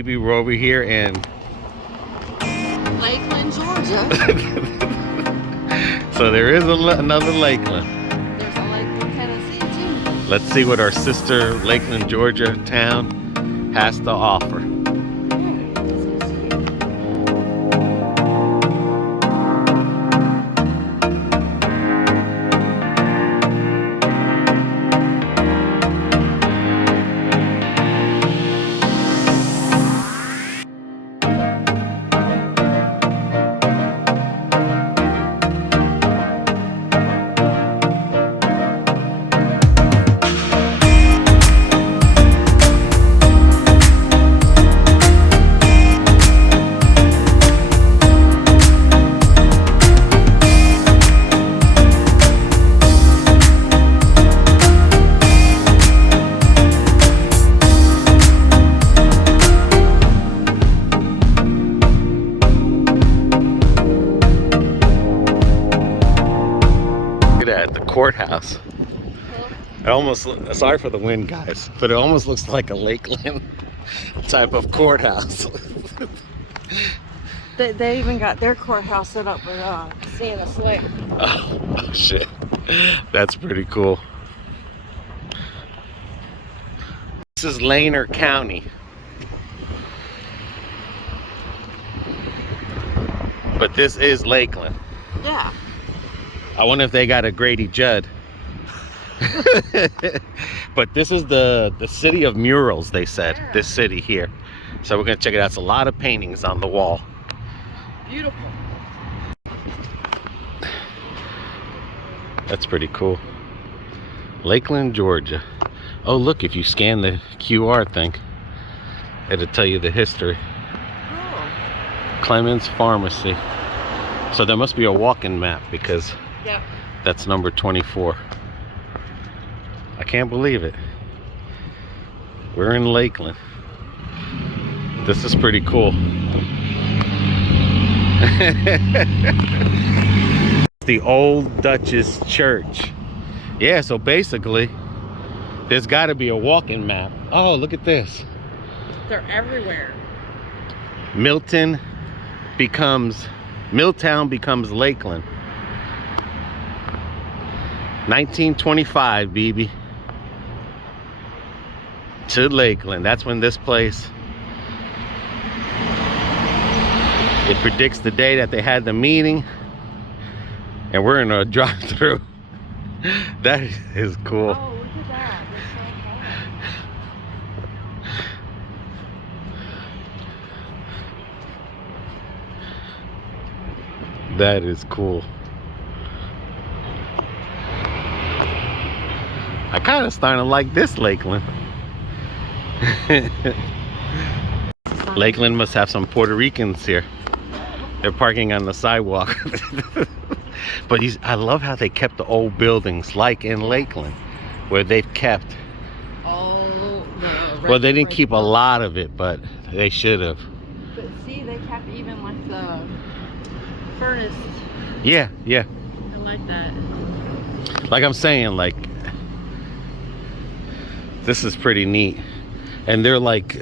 Maybe we're over here in Lakeland, Georgia. So there is another Lakeland. There's a Lakeland, Tennessee too. Let's see what our sister Lakeland, Georgia town has to offer. At the courthouse. It almost, sorry for the wind guys, but it almost looks like a Lakeland type of courthouse. They even got their courthouse set up with seeing a sleigh. Oh shit, that's pretty cool. This is Lanier County, but this is Lakeland. Yeah. I wonder if they got a Grady Judd. But this is the City of Murals, they said. Yeah. This city here. So we're gonna check it out. It's a lot of paintings on the wall. Beautiful. That's pretty cool. Lakeland, Georgia. Oh look, if you scan the QR thing, it'll tell you the history. Oh. Clemens Pharmacy. So there must be a walk-in map because Yep. that's number 24. I can't believe it. We're in Lakeland. This is pretty cool. The Old Dutchess Church. Yeah, so basically, there's got to be a walk-in map. Oh, look at this. They're everywhere. Milltown becomes Lakeland. 1925, BB. To Lakeland. That's when this place. It predicts the day that they had the meeting. And we're in a drive-through. That is cool. Oh, look at that. That is cool. I kind of starting to like this Lakeland. Lakeland must have some Puerto Ricans here. They're parking on the sidewalk. But I love how they kept the old buildings like in Lakeland, where they've kept. Oh, Well, they didn't keep a lot of it, but they should have. But see, they kept even like the furnace. Yeah, yeah. I like that. Like I'm saying, like, this is pretty neat. And they're like,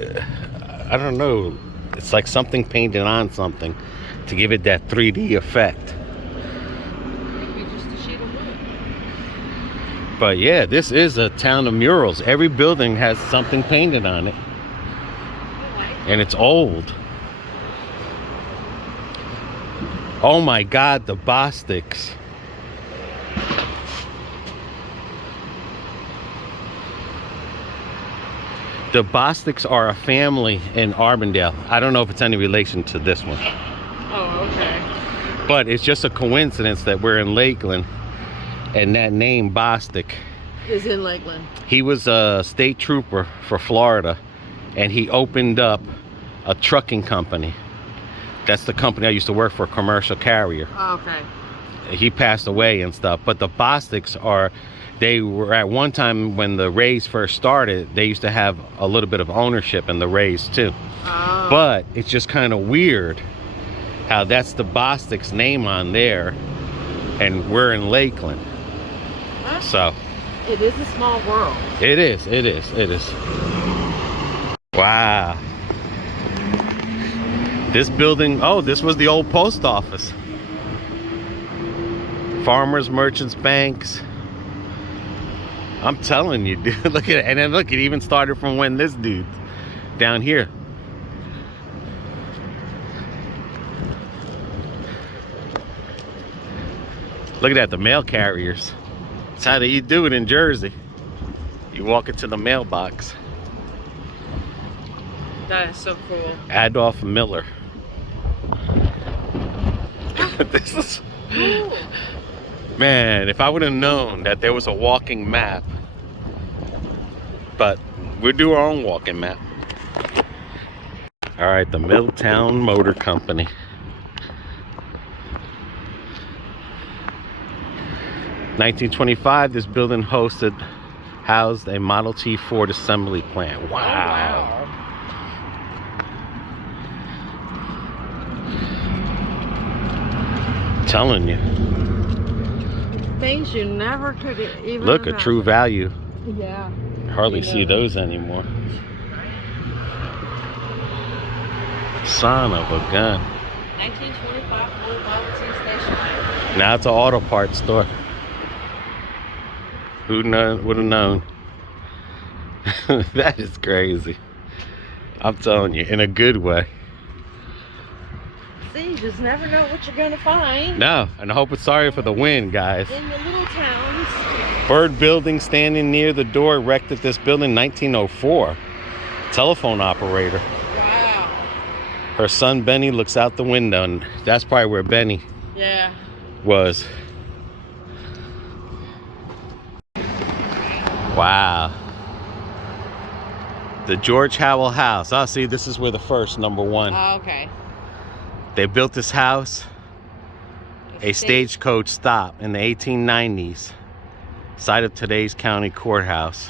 I don't know, it's like something painted on something to give it that 3D effect. Maybe just a sheet of wood. But yeah, this is a town of murals. Every building has something painted on it. And it's old. Oh my God, the Bostics. The Bostics are a family in Arbondale. I don't know if it's any relation to this one. Oh, okay. But it's just a coincidence that we're in Lakeland and that name Bostic. Is in Lakeland. He was a state trooper for Florida and he opened up a trucking company. That's the company I used to work for, commercial carrier. Oh, okay. He passed away and stuff. But the Bostics they were at one time when the Rays first started, they used to have a little bit of ownership in the Rays too. Oh. But it's just kind of weird how that's the Bostics name on there and we're in Lakeland. Huh? So It is a small world. it is. Wow. This building, oh, this was the old post office. Farmers, merchants, banks. I'm telling you, dude. Look at it. And then look, it even started from when this dude down here. Look at that, the mail carriers. That's how you do it in Jersey. You walk into the mailbox. That is so cool. Adolph Miller. This is... Cool. Man, if I would have known that there was a walking map. But we'll do our own walking map. All right, the Middletown Motor Company. (1925), this building housed a Model T Ford assembly plant. Wow. Oh, wow. Telling you. Things you never could even Look, imagine. a true value. Yeah. Hardly see those anymore. Son of a gun. 1925 Ford Model T station. Now it's an auto parts store. Who would have known? That is crazy. I'm telling you, in a good way. See, you just never know what you're gonna find. No, and I hope it's sorry for the wind, guys. In the little towns. Bird building standing near the door, erected this building 1904. Telephone operator. Wow. Her son Benny looks out the window, and that's probably where Benny Yeah. was. Wow. The George Howell House. Oh, see, this is where the first #1. Oh, okay. They built this house, a stagecoach stop in the 1890s, site of today's county courthouse.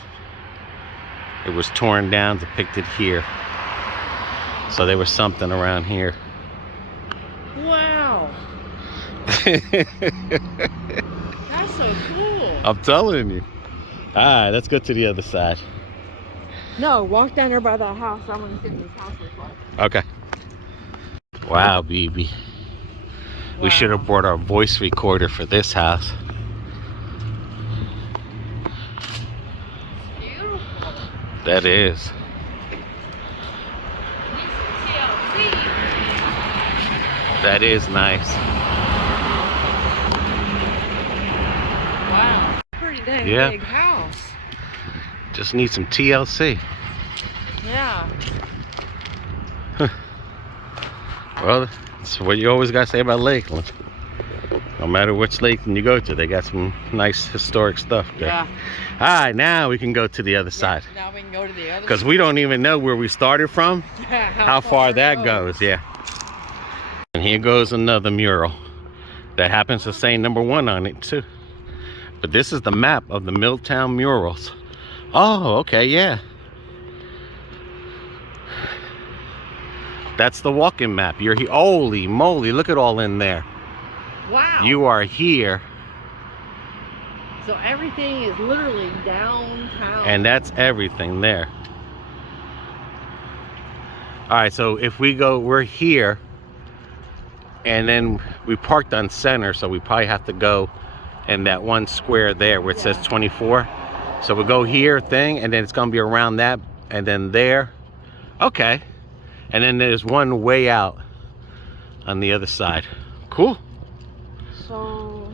It was torn down, depicted here. So there was something around here. Wow. That's so cool. I'm telling you. All right, let's go to the other side. No, walk down there by that house. I want to see what this house looks like. Okay. Wow, BB. We should have brought our voice recorder for this house. Beautiful. That is. That is nice. Wow. Pretty dang Yeah. big house. Just need some TLC. Yeah. Well, that's what you always got to say about Lakeland. No matter which Lakeland you go to, they got some nice historic stuff there. Yeah. All right, now we can go to the other side. Now we can go to the other Because we don't even know where we started from, Yeah, how far that goes. Yeah. And here goes another mural that happens to say #1 on it too. But this is the map of the Middletown Murals. Oh, okay, yeah. That's the walking map. You're here. Holy moly, look at all in there. Wow. You are here, So everything is literally downtown. and that's everything there. All right, so if we go, we're here, and then we parked on Center, so we probably have to go in that one square there where it says 24. So we'll go here, thing, and then it's gonna be around that, and then there. Okay. And then there's one way out on the other side. Cool. So.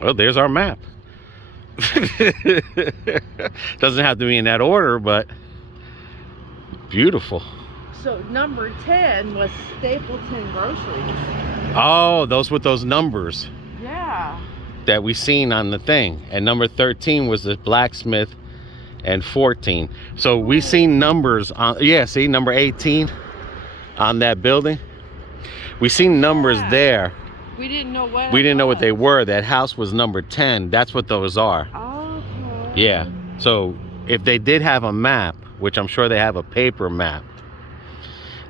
Well, there's our map. Doesn't have to be in that order, but beautiful. So number 10 was Stapleton Groceries. Oh, those with those numbers Yeah. that we seen on the thing. And number 13 was the blacksmith, and 14. So we seen numbers on, yeah, see, number 18 on that building. We seen numbers there. We didn't know what. We didn't know what they were. That house was number 10. That's what those are. Okay. Yeah. So if they did have a map, which I'm sure they have a paper map,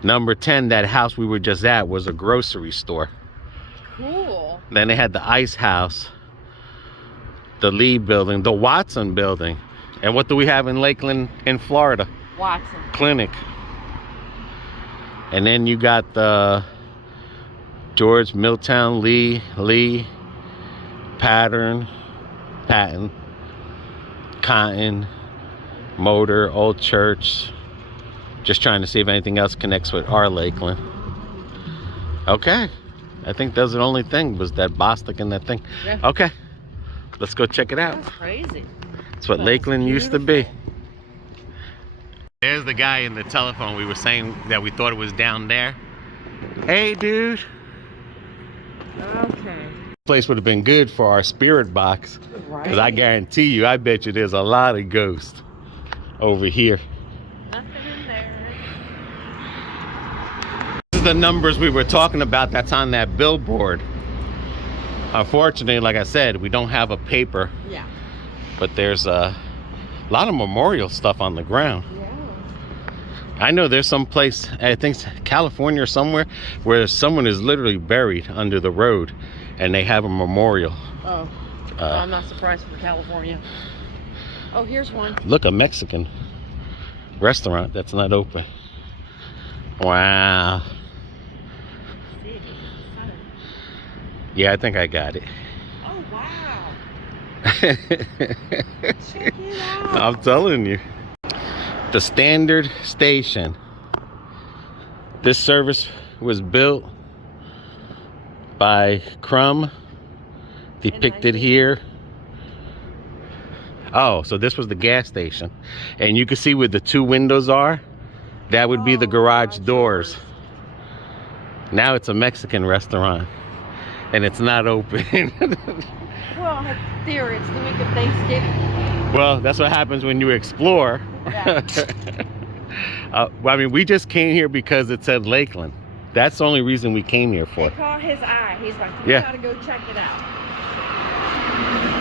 number 10, that house we were just at, was a grocery store. Cool. Then they had the Ice House, the Lee Building, the Watson Building. And what do we have in Lakeland, in Florida? Watson. Clinic. And then you got the George, Milltown, Lee, Patton, Cotton, Motor, Old Church. Just trying to see if anything else connects with our Lakeland. Okay. I think that's the only thing, was that Bostic and that thing. Yeah. Okay. Let's go check it out. That's crazy. That's what Lakeland used to be. There's the guy in the telephone. We were saying that we thought it was down there. Hey, dude. Okay. Place would have been good for our spirit box. Right. Because I guarantee you, I bet you there's a lot of ghosts over here. Nothing in there. This is the numbers we were talking about that's on that billboard. Unfortunately, like I said, we don't have a paper. Yeah. But there's a lot of memorial stuff on the ground. Yeah. I know there's some place, I think it's California or somewhere, where someone is literally buried under the road and they have a memorial. Oh. I'm not surprised for California. Oh, here's one. Look, a Mexican restaurant that's not open. Wow. Yeah, I think I got it. Oh, wow. Check it out. I'm telling you. The Standard Station. This service was built by Crumb, depicted here. Oh, so this was the gas station. And you can see where the two windows are. That would be the garage doors. Now it's a Mexican restaurant. And it's not open. Well, there, it's the week of Thanksgiving. Well, that's what happens when you explore. Yeah. Well, I mean, we just came here because it said Lakeland. That's the only reason we came here for. It caught his eye. He's like, you Yeah. gotta go check it out.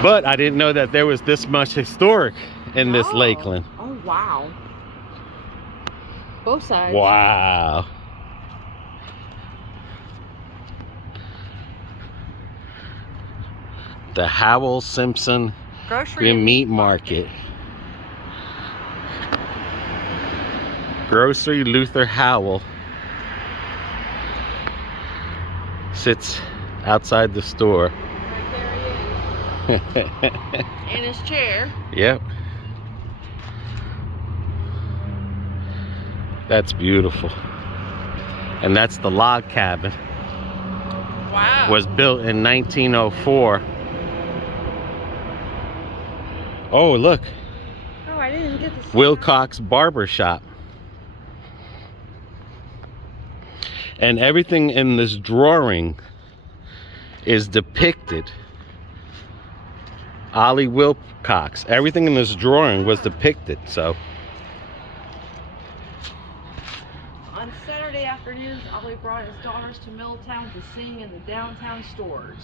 But I didn't know that there was this much historic in this Lakeland. Oh, wow. Both sides. Wow. The Howell Simpson Grocery and Meat Market. Grocery Luther Howell sits outside the store. Right there he is. In his chair. Yep. That's beautiful. And that's the log cabin. Wow. Was built in 1904. Oh, look. Oh, I didn't get to see Wilcox Barber Shop. And everything in this drawing is depicted. Ollie Wilcox. Everything in this drawing was depicted, so. On Saturday afternoons, Ollie brought his daughters to Milltown to sing in the downtown stores.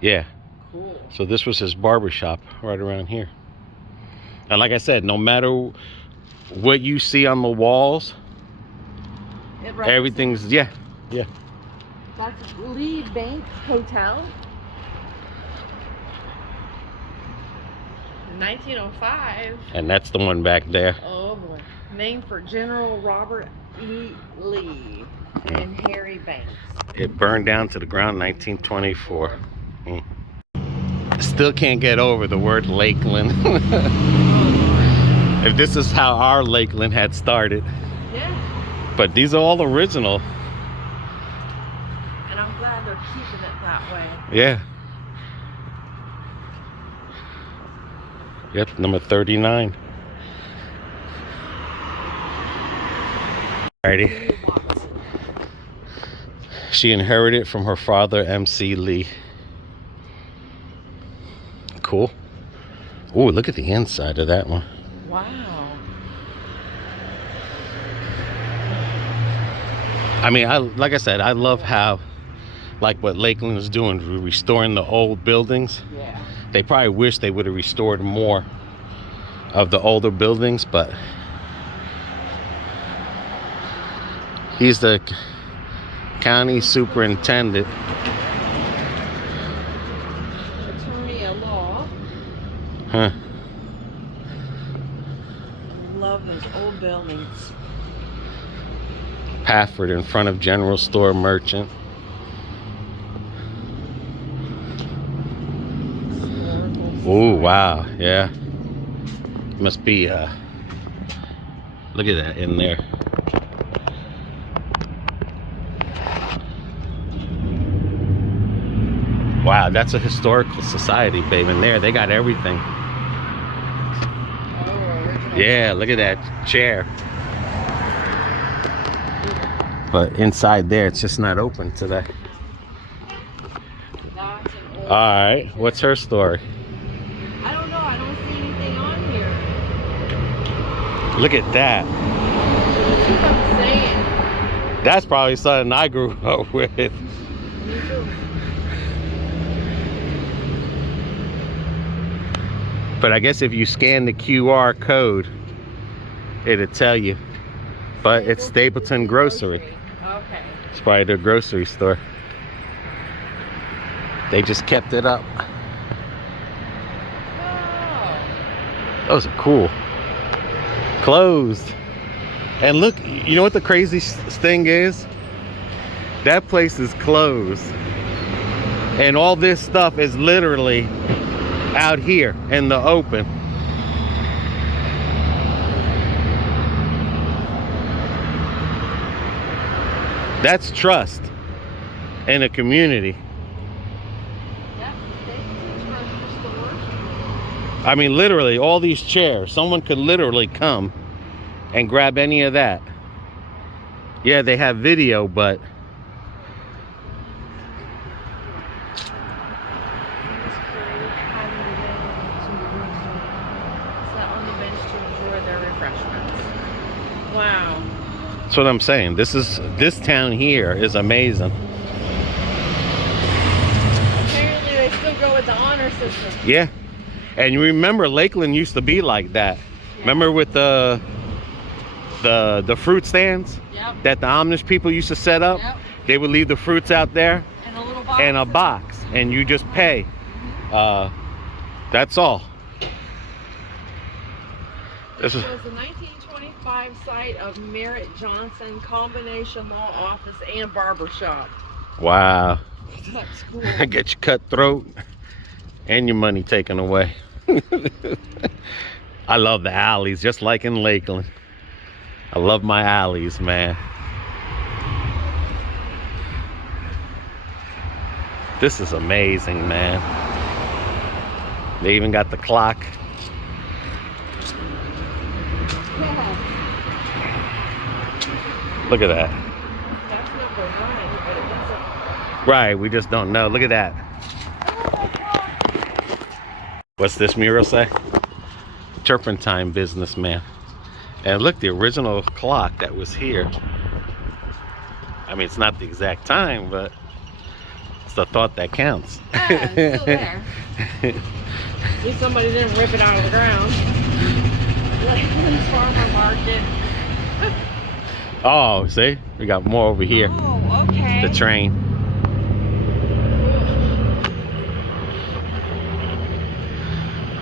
Yeah. Cool. So this was his barber shop right around here. And like I said, no matter what you see on the walls, everything's, yeah. That's Lee Bank Hotel. In 1905. And that's the one back there. Oh boy. Named for General Robert E. Lee and Harry Banks. It burned down to the ground in 1924. Still can't get over the word Lakeland. If this is how our Lakeland had started. Yeah. But these are all original. And I'm glad they're keeping it that way. Yeah. Yep, number 39. Alrighty. She inherited from her father, MC Lee. Cool. Oh, look at the inside of that one. Wow. I mean, like I said, I love how, like what Lakeland is doing, restoring the old buildings. Yeah. They probably wish they would have restored more of the older buildings, but he's the county superintendent. Attorney at law. Huh. Love those old buildings. Pafford in front of General Store Merchant. Oh wow, yeah. Must be look at that in there. Wow, that's a historical society, babe. In there, they got everything. Yeah, look at that chair. But inside there, it's just not open today. All right, what's her story? I don't know. I don't see anything on here. Look at that. That's what I'm saying. That's probably something I grew up with. Me too. But I guess if you scan the QR code, it'll tell you. But it's Stapleton Grocery. Okay. It's probably their grocery store. They just kept it up. Oh. Those are cool. Closed. And look, you know what the crazy thing is? That place is closed. And all this stuff is literally out here in the open. That's trust in a community. I mean, literally, all these chairs. Someone could literally come and grab any of that. Yeah, they have video, but Wow. that's what I'm saying. This town here is amazing. Apparently they still go with the honor system. Yeah. And you remember Lakeland used to be like that. Yeah. Remember with the fruit stands? Yep. That the Amish people used to set up? Yep. They would leave the fruits out there. And a little box. And a box. And you just pay. That's all. This was the 1925 site of Merritt Johnson Combination Law Office and Barber Shop. Wow. That's cool. Get your cutthroat and your money taken away. I love the alleys, just like in Lakeland. I love my alleys, man. This is amazing, man. They even got the clock. Yeah. Look at that. That's number 1, but it doesn't. Right, we just don't know. Look at that. What's this mural say? Turpentine businessman. And look, the original clock that was here. I mean, it's not the exact time, but it's the thought that counts. Yeah, it's still there. At least somebody didn't rip it out of the ground. Lakeland's Farmer Market. Oh, see? We got more over here. Oh, okay. The train.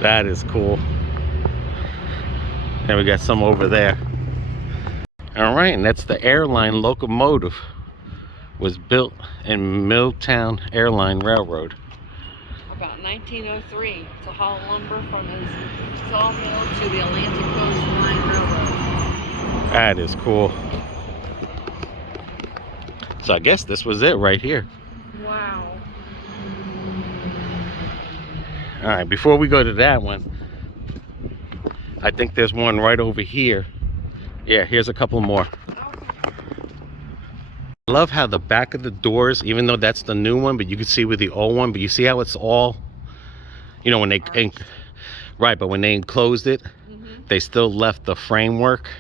That is cool. And we got some over there. All right, and that's the airline locomotive. Was built in Milltown Airline Railroad. About 1903 to haul lumber from his sawmill to the Atlantic Coast Line Railroad. That is cool. So I guess this was it right here. Wow. All right, before we go to that one, I think there's one right over here. Yeah, here's a couple more. I love how the back of the doors, even though that's the new one, but you can see with the old one, but you see how it's all, you know, when they, right, but when they enclosed it, they still left the framework.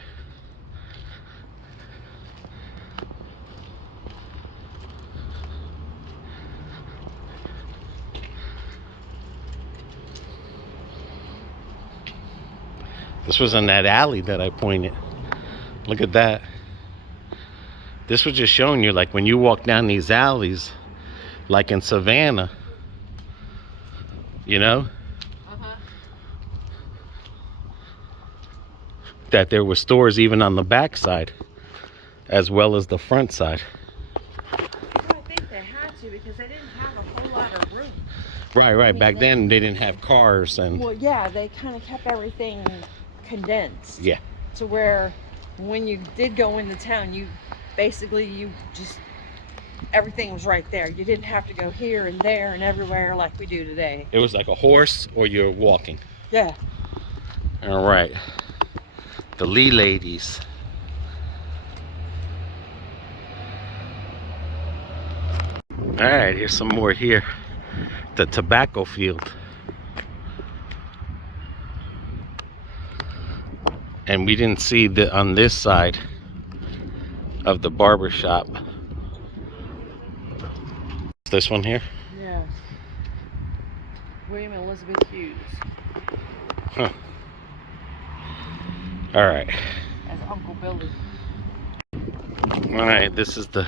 This was in that alley that I pointed. Look at that. This was just showing you, like, when you walk down these alleys, like in Savannah, you know, that there were stores even on the backside as well as the front side. Well, I think they had to because they didn't have a whole lot of room. Right, right. Back then they didn't have cars and. Well, yeah, they kind of kept everything condensed. Yeah. To where when you did go into town, you just everything was right there. You didn't have to go here and there and everywhere like we do today. It was like a horse or you're walking. Yeah. All right. The Lee ladies. All right, here's some more here. The tobacco field. And we didn't see the on this side of the barber shop. This one here? Yeah. William and Elizabeth Hughes. Huh. All right. As Uncle Billy. All right, this is the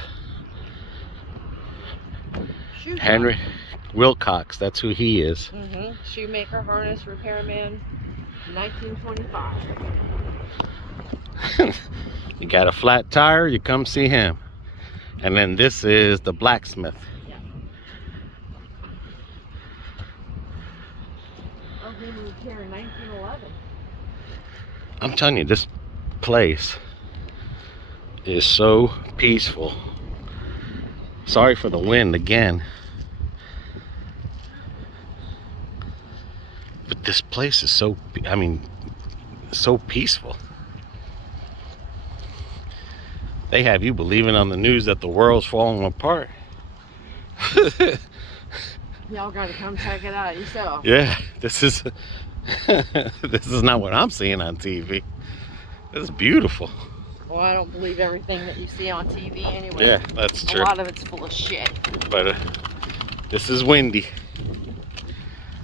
Shoe Henry Wilcox. That's who he is. Mm-hmm. Shoemaker, harness, repairman, 1925. You got a flat tire, you come see him. And then this is the blacksmith. Yeah. Oh, he moved here in 1911. I'm telling you, this place is so peaceful. Sorry for the wind again. But this place is so, I mean, so peaceful. They have you believing on the news that the world's falling apart. Y'all gotta come check it out yourself. Yeah, this is this is not what I'm seeing on TV. It's beautiful. Well, I don't believe everything that you see on TV anyway. Yeah, that's true. A lot of it's full of shit. But this is windy.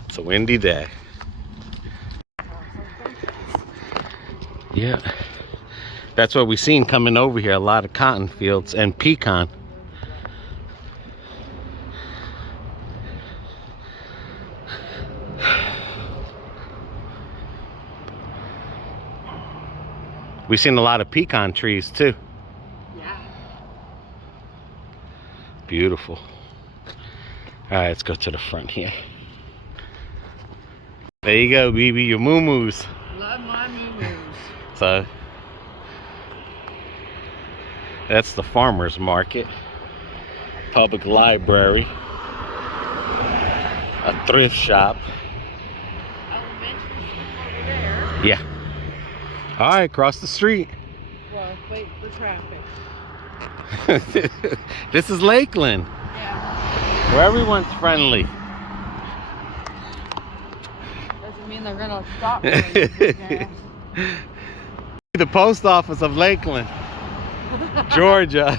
It's a windy day. Yeah. That's what we've seen coming over here. A lot of cotton fields and pecan. We've seen a lot of pecan trees too. Yeah. Beautiful. All right, let's go to the front here. There you go, BB, your moo-moos. Love my moo-moos. So that's the farmer's market, public library, a thrift shop. Elementary school over there. Yeah. All right, across the street. Well, wait for traffic. This is Lakeland, Yeah. where everyone's friendly. Doesn't mean they're gonna stop doing gas. The post office of Lakeland, Georgia.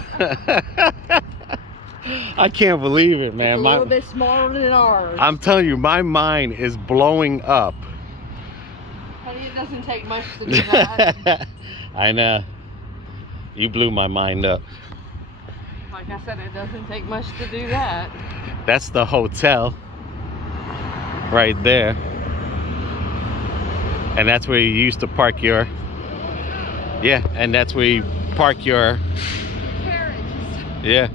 I can't believe it, man. It's a little bit smaller than ours. I'm telling you, my mind is blowing up. Honey, it doesn't take much to do that. I know. You blew my mind up. Like I said, it doesn't take much to do that. That's the hotel right there. And that's where you used to park your... Yeah, and that's where you park your... Carriages. Yeah.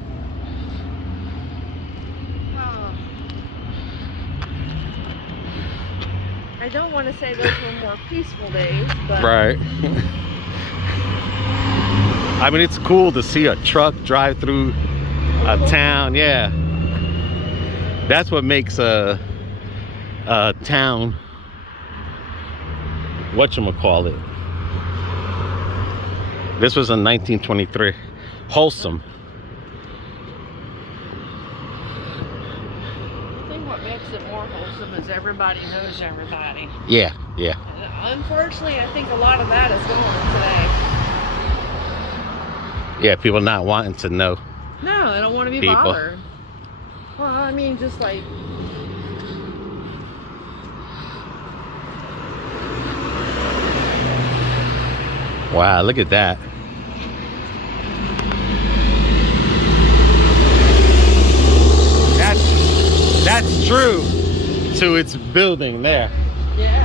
Oh. I don't want to say those were more peaceful days, but... Right. I mean, it's cool to see a truck drive through a town. Yeah. That's what makes a town, whatchamacallit. This was in 1923. Wholesome. I think what makes it more wholesome is everybody knows everybody. Yeah, yeah. Unfortunately, I think a lot of that is gone today. Yeah, people not wanting to know. No, they don't want to be People. bothered. Well, I mean, just like... Wow, look at that. That's true to its building there. Yeah.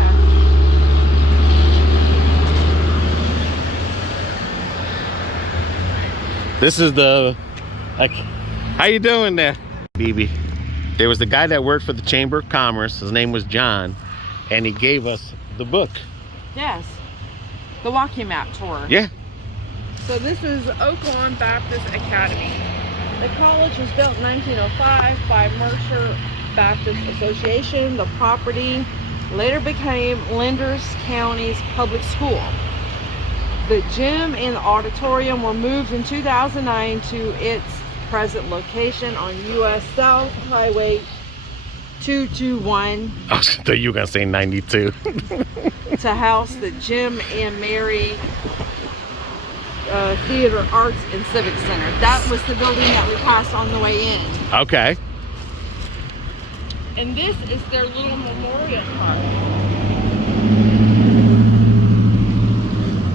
This is the, like, how you doing there, BB? There was the guy that worked for the Chamber of Commerce. His name was John, and he gave us the book. Yes. The walking map tour. Yeah. So this is Oak Lawn Baptist Academy. The college was built in 1905 by Mercer Baptist Association. The property later became Lenders County's public school. The gym and the auditorium were moved in 2009 to its present location on U.S. South Highway 221. I thought you were gonna say 92. To house the Jim and Mary Theater Arts and Civic Center. That was the building that we passed on the way in. Okay. And this is their little memorial park.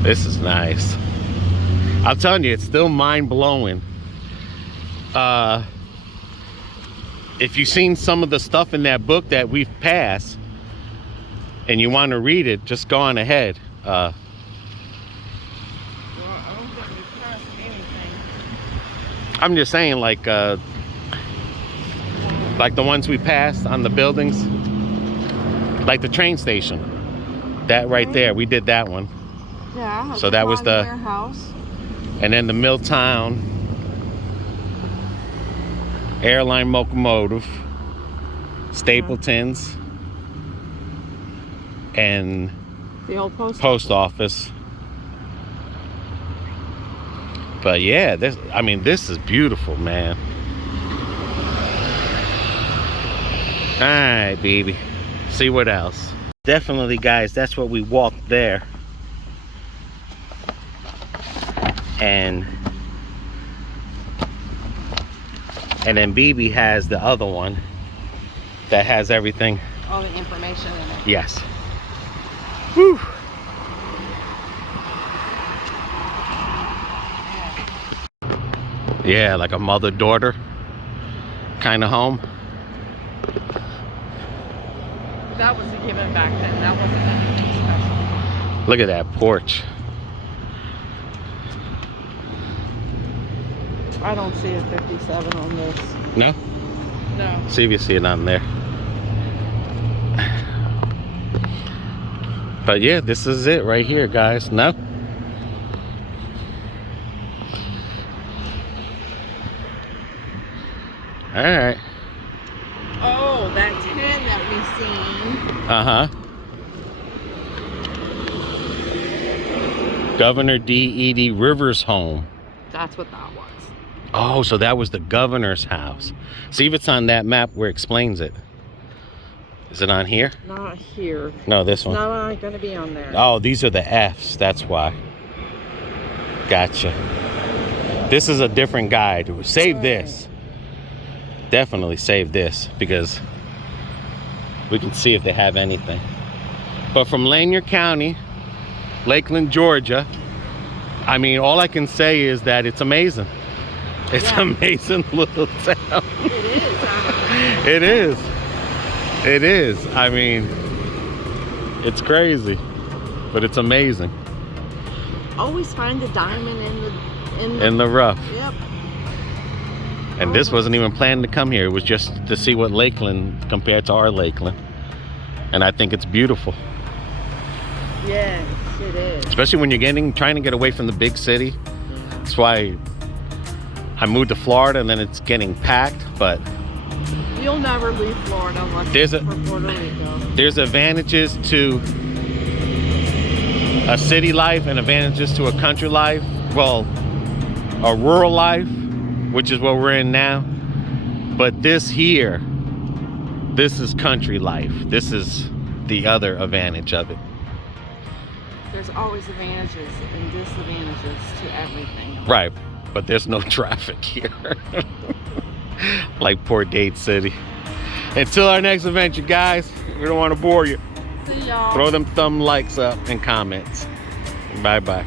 This is nice. I'm telling you, it's still mind-blowing. If you've seen some of the stuff in that book that we've passed and you want to read it, just go on ahead. Well, I don't think we passed anything. I'm just saying, like the ones we passed on the buildings, like the train station, that right there, we did that one. Yeah. So that was the warehouse. And then the Milltown airline locomotive, Stapleton's, and The old post office. But yeah, this is beautiful, man. All right, baby. See what else. Definitely, guys, that's what we walked there. And then BB has the other one that has everything. All the information in it. Yes. Whew. Yeah, like a mother-daughter kind of home. That was a given back then. That wasn't anything special. Look at that porch. I don't see a 57 on this. No? No. See if you see it on there. But yeah, this is it right here, guys. No? All right. Oh, that 10 that we've seen. Uh-huh. Governor D.E.D. Rivers' home. That's what that was. Oh, so that was the governor's house. See if it's on that map where it explains it. Is it on here? Not here. No, this one. Not going to be on there. Oh, these are the F's. That's why. Gotcha. This is a different guide. Save this. Definitely save this because we can see if they have anything. But from Lanier County, Lakeland, Georgia, I mean, all I can say is that it's amazing. It's an amazing little town. It is. It is. It is. I mean, it's crazy, but it's amazing. Always find a diamond in the rough. Yep. And this wasn't even planned to come here. It was just to see what Lakeland compared to our Lakeland. And I think it's beautiful. Yes, it is. Especially when you're trying to get away from the big city. That's why I moved to Florida, and then it's getting packed, but you'll never leave Florida unless it's for Puerto Rico. There's advantages to a city life and advantages to a country life. Well, a rural life, which is what we're in now. But this here, this is country life. This is the other advantage of it. There's always advantages and disadvantages to everything. Right, but there's no traffic here. Like Port Dade City. Until our next adventure, guys, we don't want to bore you. See y'all. Throw them thumb likes up and comments. Bye-bye.